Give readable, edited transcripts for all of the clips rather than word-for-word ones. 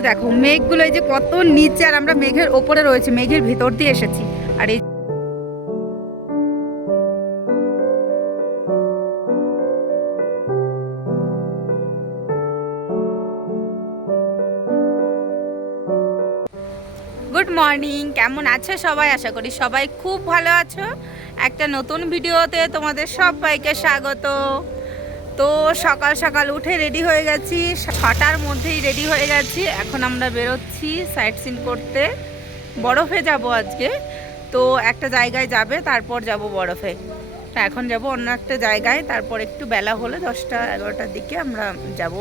একটু দেখো, মেঘগুলো এই যে কত নিচে, আর আমরা মেঘের ওপরে রয়েছে, মেঘের ভিতর দিয়ে এসেছি। আর এই গুড মর্নিং, কেমন আছো সবাই? আশা করি সবাই খুব ভালো আছো। একটা নতুন ভিডিওতে তোমাদের সবাইকে স্বাগত। তো সকাল সকাল উঠে রেডি হয়ে গেছি, 6টার মধ্যেই রেডি হয়ে গেছি। এখন আমরা বেরোচ্ছি সাইট সিন করতে। বরফে যাব আজকে, তো একটা জায়গায় যাবে, তারপর যাব বরফে। তা এখন যাব অন্য একটা জায়গায়, তারপর একটু বেলা হলে 10টা 11টার দিকে আমরা যাব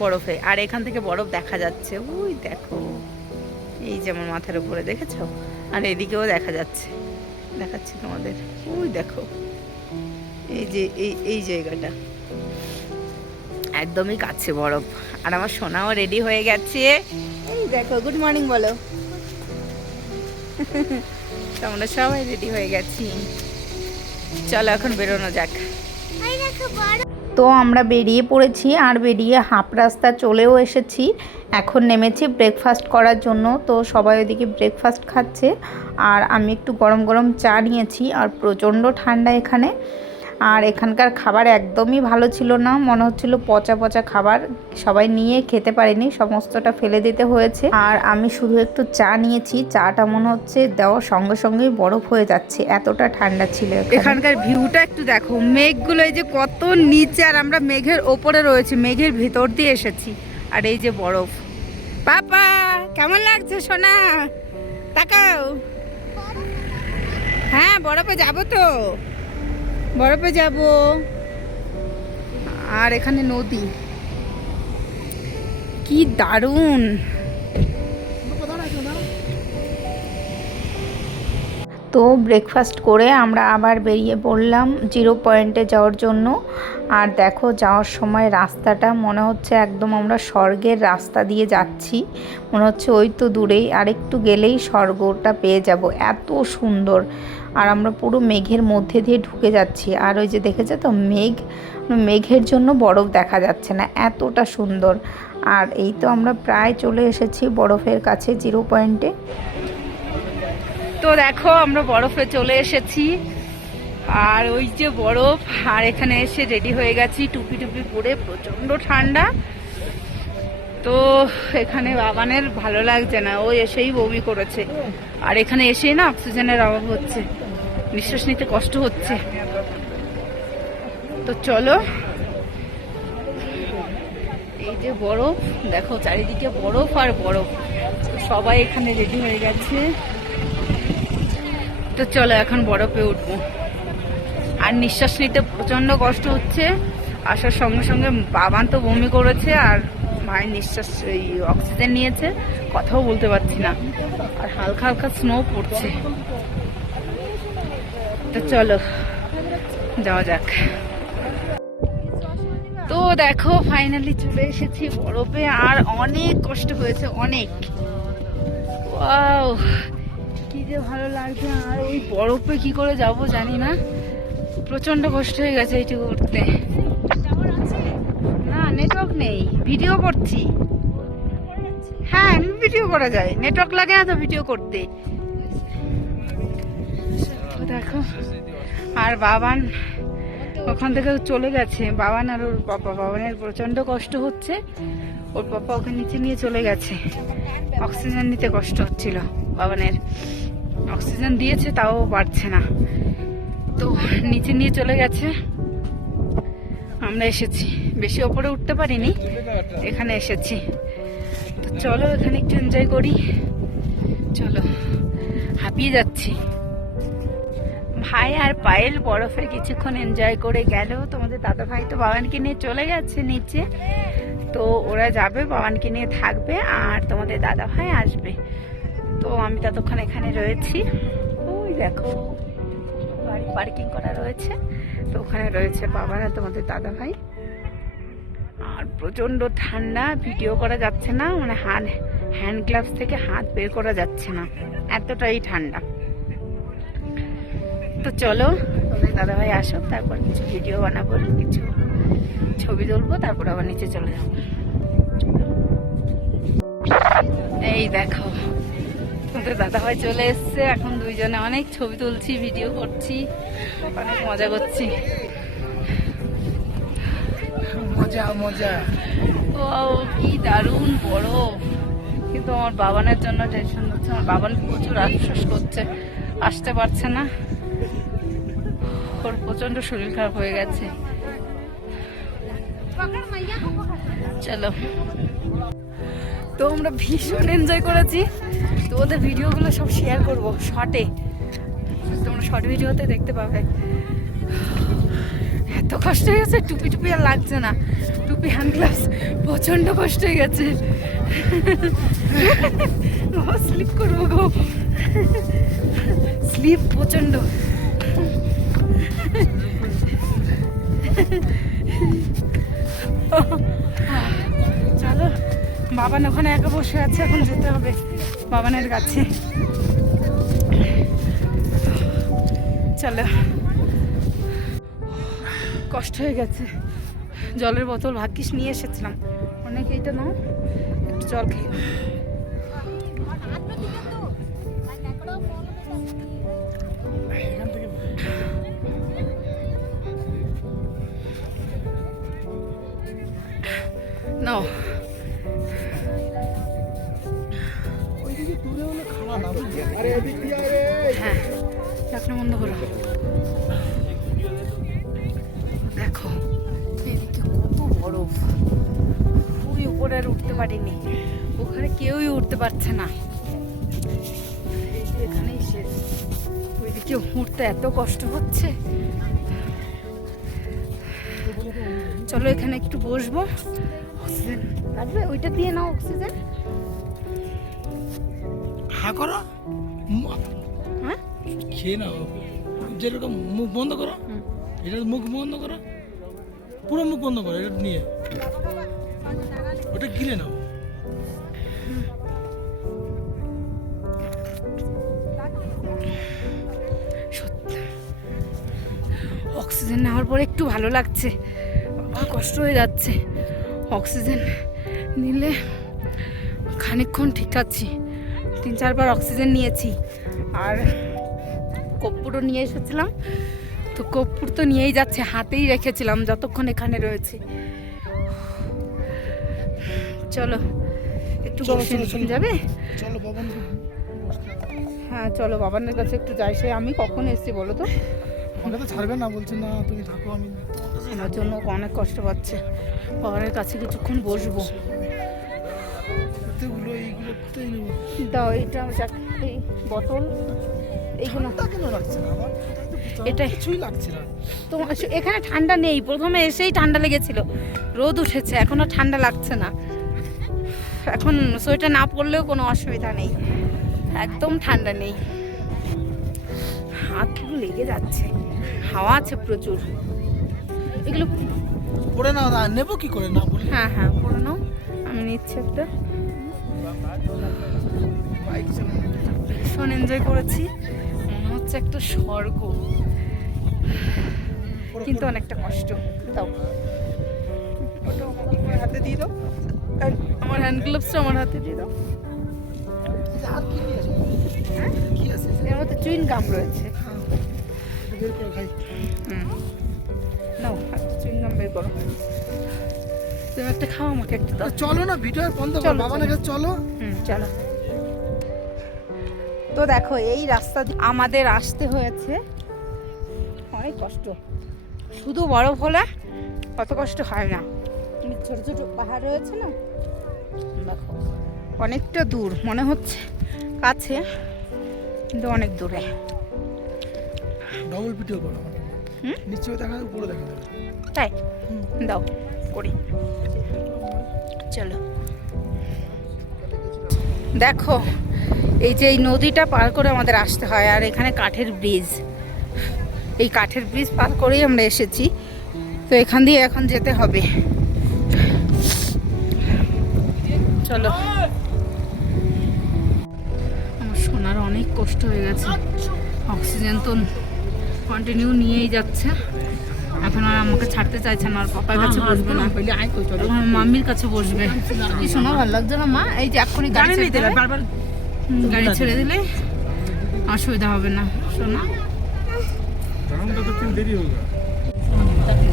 বরফে। আর এখান থেকে বরফ দেখা যাচ্ছে, ওই দেখো, এই যেমন মাথার উপরে দেখেছো, আর এদিকেও দেখা যাচ্ছে, দেখাচ্ছি তোমাদের, ওই দেখো, এই যে এই জায়গাটা একদমই কাছে বরফ। আর আমার সোনাও রেডি হয়ে গেছে, এই দেখো, গুড মর্নিং বলো। আমরা সবাই রেডি হয়ে গেছি, চলো এখন বেরোনো যাক। তো আমরা বেরিয়ে পড়েছি, আর বেরিয়ে হাফ রাস্তা চলেও এসেছি। এখন নেমেছি ব্রেকফাস্ট করার জন্য। তো সবাই ওদিকে ব্রেকফাস্ট খাচ্ছে, আর আমি একটু গরম গরম চা নিয়েছি। আর প্রচণ্ড ঠান্ডা এখানে, আর এখানকার খাবার একদমই ভালো ছিল না, মনে হচ্ছিল পচা পচা খাবার। সবাই নিয়ে খেতে পারেনি, সমস্তটা ফেলে দিতে হয়েছে। আর আমি শুধু একটু চা নিয়েছি, চাটা মনে হচ্ছে দেওয়ার সঙ্গে সঙ্গেই বরফ হয়ে যাচ্ছে, এতটা ঠান্ডা ছিল। এখানকার ভিউটা একটু দেখো, মেঘগুলো এই যে কত নিচে, আর আমরা মেঘের ওপরে রয়েছে, মেঘের ভিতর দিয়ে এসেছি। আর এই যে বরফ। পাপা কেমন লাগছে সোনা? তাকাও। হ্যাঁ, বরফে যাবো তো, বরফে যাব। আর এখানে নদী, কি দারুণ। তো ব্রেকফাস্ট করে আমরা আবার বেরিয়ে পড়লাম জিরো পয়েন্টে যাওয়ার জন্য। আর দেখো, যাওয়ার সময় রাস্তাটা মনে হচ্ছে একদম আমরা স্বর্গের রাস্তা দিয়ে যাচ্ছি, মনে হচ্ছে ওই তো দূরেই আর একটু গেলেই স্বর্গটা পেয়ে যাব, এত সুন্দর। আর আমরা পুরো মেঘের মধ্যে দিয়ে ঢুকে যাচ্ছি। আর ওই যে দেখেছো তো, মেঘের জন্য বরফ দেখা যাচ্ছে না, এতটা সুন্দর। আর এই তো আমরা প্রায় চলে এসেছি বরফের কাছে, জিরো পয়েন্টে। তো দেখো, আমরা বরফে চলে এসেছি, আর ওই যে বরফ। আর এখানে এসে রেডি হয়ে গেছি টুপি টুপি পরে, প্রচন্ড ঠান্ডা। তো এখানে বাবানের ভালো লাগছে না, ও এসেই বমি করেছে। আর এখানে এসেই না অক্সিজেনের অভাব হচ্ছে, নিঃশ্বাস নিতে কষ্ট হচ্ছে। তো চলো, এই যে বরফ দেখো, চারিদিকে বরফ আর বরফ। সবাই এখানে রেডি হয়ে গেছে, তো চলো এখন বরফে উঠবো। আর নিঃশ্বাস নিতে প্রচন্ড কষ্ট হচ্ছে, আসার সঙ্গে সঙ্গে বাবান তো বমি করেছে, আর মায়ের নিঃশ্বাস এই অক্সিজেন নিয়েছে, কথাও বলতে পারছি না। আর হালকা হালকা স্নো পড়ছে। তো চলো যাওয়া যাক। তো দেখো, ফাইনালি চলে এসেছি বরফে, আর অনেক কষ্ট হয়েছে, অনেক। ওয়াও, কি যে ভালো লাগছে। আর ওই বরফে কি করে যাব জানি না, প্রচন্ড কষ্ট হয়ে গেছে এইটুকু উঠতে। না, নেটওয়ার্ক নেই, ভিডিও করছি। হ্যাঁ, ভিডিও করা যায়, নেটওয়ার্ক লাগে না তো ভিডিও করতে। দেখো, আর বাবান ওখান থেকে চলে গেছে, বাবান আর ওর পাপা। বাবানের প্রচন্ড কষ্ট হচ্ছে, ওর পাপা ওকে নিচে নিয়ে চলে গেছে, অক্সিজেন নিতে কষ্ট হচ্ছিল বাবানের। অক্সিজেন দিয়েছে, তাও পারছে না, তো নিচে নিয়ে চলে গেছে। আমরা এসেছি, বেশি ওপরে উঠতে পারিনি, এখানে এসেছি। তো চলো এখানে একটু এনজয় করি, চলো। হাঁপিয়ে যাচ্ছি। ভাই আর পায়েল বরফে কিছুক্ষণ এনজয় করে গেল। তোমাদের দাদা ভাই তো বাবানকে নিয়ে চলে গেছে নিচে, তো ওরা যাবে, বাবানকে নিয়ে থাকবে, আর তোমাদের দাদা ভাই আসবে। তো আমি ততক্ষণ এখানে রয়েছি। ওই দেখো, গাড়ি পার্কিং করা রয়েছে, তো ওখানে রয়েছে বাবা আর তোমাদের দাদা ভাই। আর প্রচন্ড ঠান্ডা, ভিডিও করা যাচ্ছে না, মানে হ্যান্ড গ্লাভস থেকে হাত বের করা যাচ্ছে না, এতটাই ঠান্ডা। তো চলো, তোমাদের দাদা ভাই আসুক, তারপর কিছু ভিডিও বানাবো, কিছু ছবি তুলবো, তারপর আবার নিচে চলে যাবো। এই দেখো তোমাদের দাদাভাই চলে এসছে, এখন দুইজনে অনেক ছবি তুলছি, ভিডিও করছি, অনেক মজা করছি। মজা মজা। ও কি দারুণ বরফ, কিন্তু আমার বাবানের জন্য টেনশন হচ্ছে। আমার বাবান প্রচুর আশ্বাস করছে, আসতে পারছে না, ওর প্রচন্ড শরীর খারাপ হয়ে গেছে। চলো, তো আমরা ভীষণ এনজয় করেছি। তো ওদের ভিডিওগুলো সব শেয়ার করবো শর্টে, তোমরা শর্ট ভিডিওতে দেখতে পাবে। এত কষ্ট হয়ে গেছে, টুপি টুপি আর লাগছে না, টুপি হ্যান্ড গ্লাভস প্রচন্ড কষ্ট হয়ে গেছে। স্লিপ করবো গো, স্লিপ প্রচন্ড। চলো, বাবান ওখানে একা বসে আছে, এখন যেতে হবে বাবানের কাছে। চলো, কষ্ট হয়ে গেছে। জলের বোতল ভাগ্যিস নিয়ে এসেছিলাম, অনেক। এইটা নাও, একটু জল খেয়ে নাও। হ্যাঁ, ঢাকনা বন্ধ করো। দেখো এদিকে কত বরফ, ওই উপরে আর উঠতে পারিনি, ওখানে কেউই উঠতে পারছে না, এখানেই শেষ। ওইদিকে উঠতে এত কষ্ট হচ্ছে। চলো এখানে একটু বসবো, অক্সিজেন লাগবে, ওইটা দিয়ে নাও অক্সিজেন। হ্যাঁ করো, হ্যাঁ খেয়ে নাও, যেরকম মুখ বন্ধ করো, এটা মুখ বন্ধ করো, পুরো মুখ বন্ধ করো, এটা নিয়ে ওটা গিলে নাও। সত্যি অক্সিজেন নেওয়ার পরে একটু ভালো লাগছে, কষ্ট হয়ে যাচ্ছে। অক্সিজেন নিলে খানিকক্ষণ ঠিক আছি, 3-4 বার অক্সিজেন নিয়েছি। আর কর্পূরও নিয়ে এসেছিলাম, তো কর্পূর তো নিয়েই যাচ্ছে, হাতেই রেখেছিলাম যতক্ষণ এখানে রয়েছে। চলো একটু বসে যাবে। চলো বাবান, হ্যাঁ চলো বাবানের কাছে একটু যাই। সে আমি কখন এসেছি বলো তো? ওটা তো ছাড়বে না, বলছে না তুমি থাকো, আমি আমার জন্য অনেক কষ্ট পাচ্ছে। বাবানের কাছে কিছুক্ষণ বসবো। দাও এইটা, এই বোতল, এইগুলো কেন লাগছে না আমার? এটা কিছুই লাগছে না তোমার। এখানে ঠান্ডা নেই, প্রথমে এসেই ঠান্ডা লেগেছিল, রোদ উঠেছে, এখন আর ঠান্ডা লাগছে না। এখন সোয়েটার না পরলেও কোনো অসুবিধা নেই, একদম ঠান্ডা নেই। হাতগুলো লেগে যাচ্ছে, হাওয়া আছে প্রচুর। এগুলো পরে নাও, নেবো কি করে না বলে? হ্যাঁ হ্যাঁ পরে নাও, আমি নিচ্ছি একটা। ভীষণ এনজয় করেছি, মনে হচ্ছে একটা স্বর্গ, কিন্তু অনেকটা কষ্ট। দাও আমার হাতে দিয়ে দাও, আমার হ্যান্ড গ্লাভসটা আমার হাতে দিয়ে দাও। হ্যাঁ কি আছে এর মধ্যে চুইন গাম রয়েছে। বের করে খাই। নাও একটা চুইন গাম বের করো, তুমি একটা খাও, আমাকে একটা দাও। চলো না, ভিডিও বন্ধ করো, বাবানের কাছে চলো। চলো। তো দেখো এই রাস্তা আমাদের আসতে হয়েছে, অনেক কষ্ট। শুধু বরফ হলে কত কষ্ট হয় না, ছোট ছোট পাহাড় রয়েছে না, দেখো অনেকটা দূর, মনে হচ্ছে কাছে কিন্তু অনেক দূরে। ডবল ভিডিও করো, নিচে দেখা উপরে দেখা যাবে। তাই দাও করি। চলো দেখো, এই যে এই নদীটা পার করে আমাদের আসতে হয়, আর এখানে কাঠের ব্রিজ, এই কাঠের ব্রিজ পার করেই আমরা এসেছি। তো এখান দিয়ে এখন যেতে হবে। চলো, আমার সোনার অনেক কষ্ট হয়ে গেছে, অক্সিজেন তো কন্টিনিউ নিয়েই যাচ্ছে, এখন আর আমাকে ছাড়তে চাইছে না, আর পাপার কাছে বসবে না, আমার মাম্মির কাছে বসবে। কি শোনা ভালো লাগছে না মা? এই যে এক্ষুনি গাড়ি ছেড়ে দিলে, গাড়ি ছেড়ে দিলে অসুবিধা হবে না শোনা।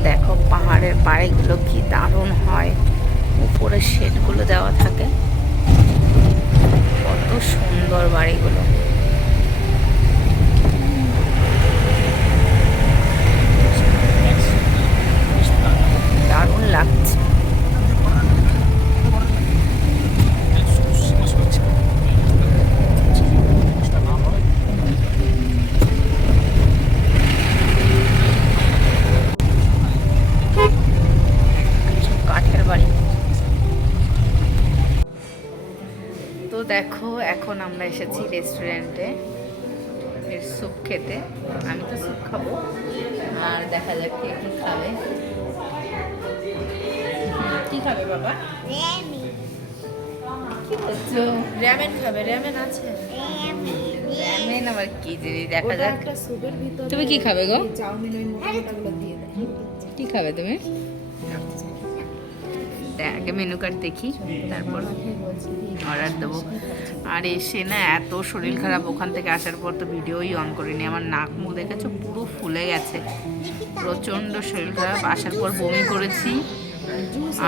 দেখো পাহাড়ের বাড়িগুলো কি দারুণ হয়, উপরে শেডগুলো দেওয়া থাকে, কত সুন্দর বাড়িগুলো। দারুণ লাগছে। কাঠের বাড়ি। তো দেখো এখন আমরা এসেছি রেস্টুরেন্টে স্যুপ খেতে। আমি তো স্যুপ খাবো, আর দেখা যাক কে কি খাবে। কি খাবে বাবা? কি বলছো? র্যামেন খাবে? র্যামেন আছে? র্যামেন আবার কি জিনিস, দেখা যাক। তুমি কি খাবে গো? কি খাবে তুমি? আগে মেনু কার্ড দেখি, তারপর অর্ডার দেবো। আর এসে না এত শরীর খারাপ, ওখান থেকে আসার পর তো ভিডিওই অন করিনি। আমার নাক মুখ দেখেছো পুরো ফুলে গেছে, প্রচণ্ড শরীর খারাপ। আসার পর বমি করেছি,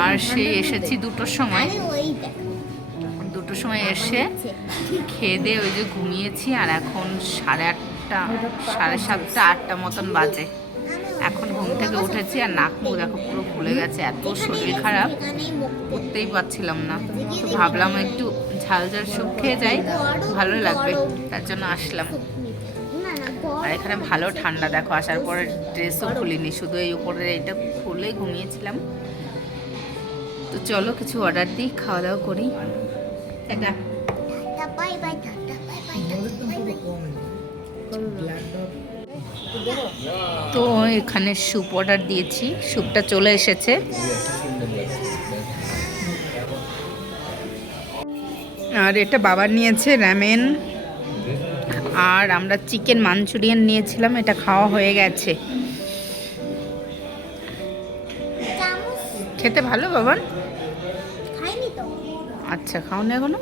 আর সে এসেছি 2টোর সময়। 2টোর সময় এসে খেয়ে দিয়ে ওই যে ঘুমিয়েছি, আর এখন 8:30 7:30 8টা মতন বাজে। এখন ঘুম থেকে উঠেছি, আর নাক মুখ দেখো পুরো ফুলে গেছে, এত শরীর খারাপ, উঠতেই পারছিলাম না। তো ভাবলাম একটু ঝাল ঝাল স্যুপ খেয়ে যাই, ভালো লাগবে, তার জন্য আসলাম। আর এখানে ভালো ঠান্ডা, দেখো আসার পরে ড্রেসও খুলিনি, শুধু এই উপরে এইটা খুলে ঘুমিয়েছিলাম। তো চলো কিছু অর্ডার দিই, খাওয়া দাওয়া করি। তো এখানে স্যুপ অর্ডার দিয়েছি, স্যুপটা চলে এসেছে। আর এটা বাবা নিয়েছে র্যামেন, আর আমরা চিকেন মাঞ্চুরিয়ান নিয়েছিলাম, এটা খাওয়া হয়ে গেছে। খেতে ভালো বাবান? আচ্ছা খাও না এখনো?